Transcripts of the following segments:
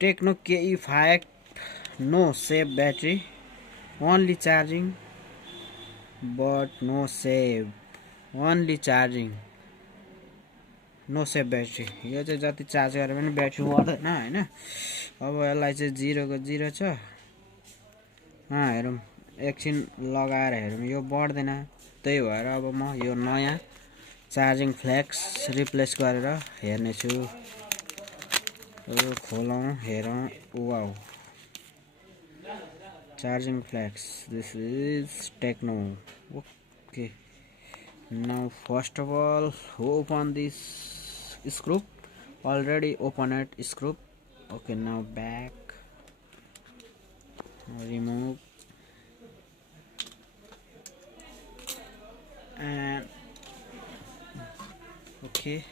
Tecno ke5, no save battery, only charging but no save, only charging, no save battery. यो चाहिँ जति charge गरे पनि battery बढ्दैन हैन। अब यसलाई चाहिँ 0 को 0 छ। हेरौँ एकछिन लगाएर हेरौँ यो बढ्दैन। त्यही भएर अब म यो नयाँ चार्जिङ फ्लेक्स रिप्लेस गरेर हेर्ने छु। यो खोलौँ हेरौँ। Wow, charging flex. This is Tecno. Okay, now first of all open this screw. Already open it screw. Okay, now back, remove, and okay,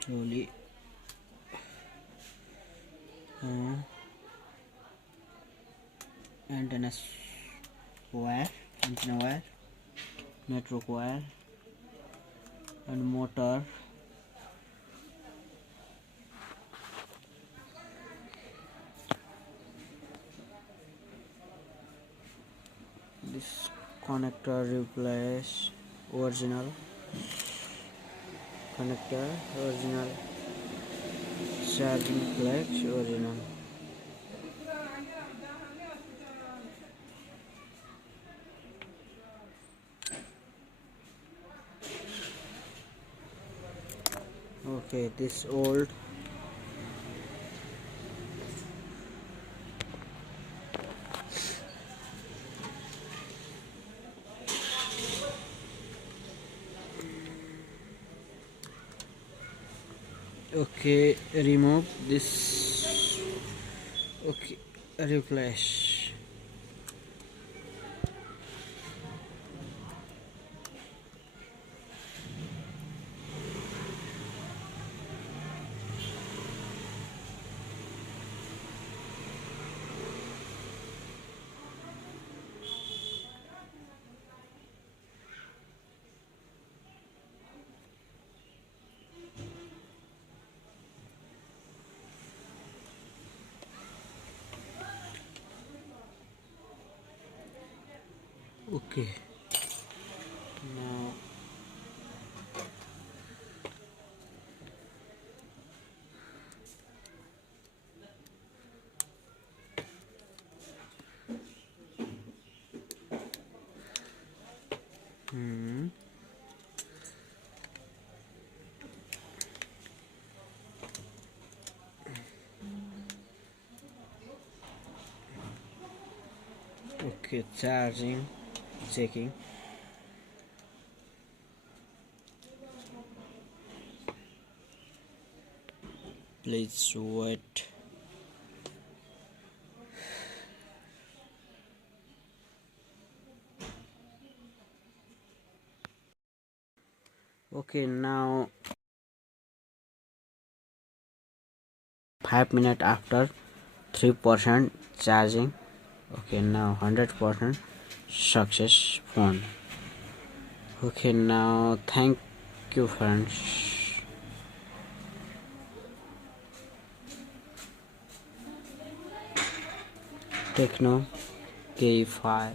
slowly antenna wire, network wire, and motor. This connector replace original connector, original charging flex, original. Okay, this old. Okay, remove this. Okay, replace. Okay, now okay, charging, checking. Please wait. Okay, now 5 minutes after 3% charging. Okay, now 100% success phone. Okay, now thank you friends. Tecno ke5.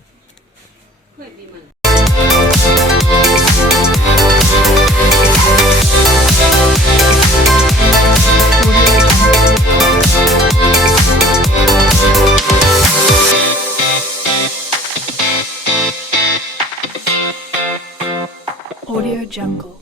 Audio Jungle.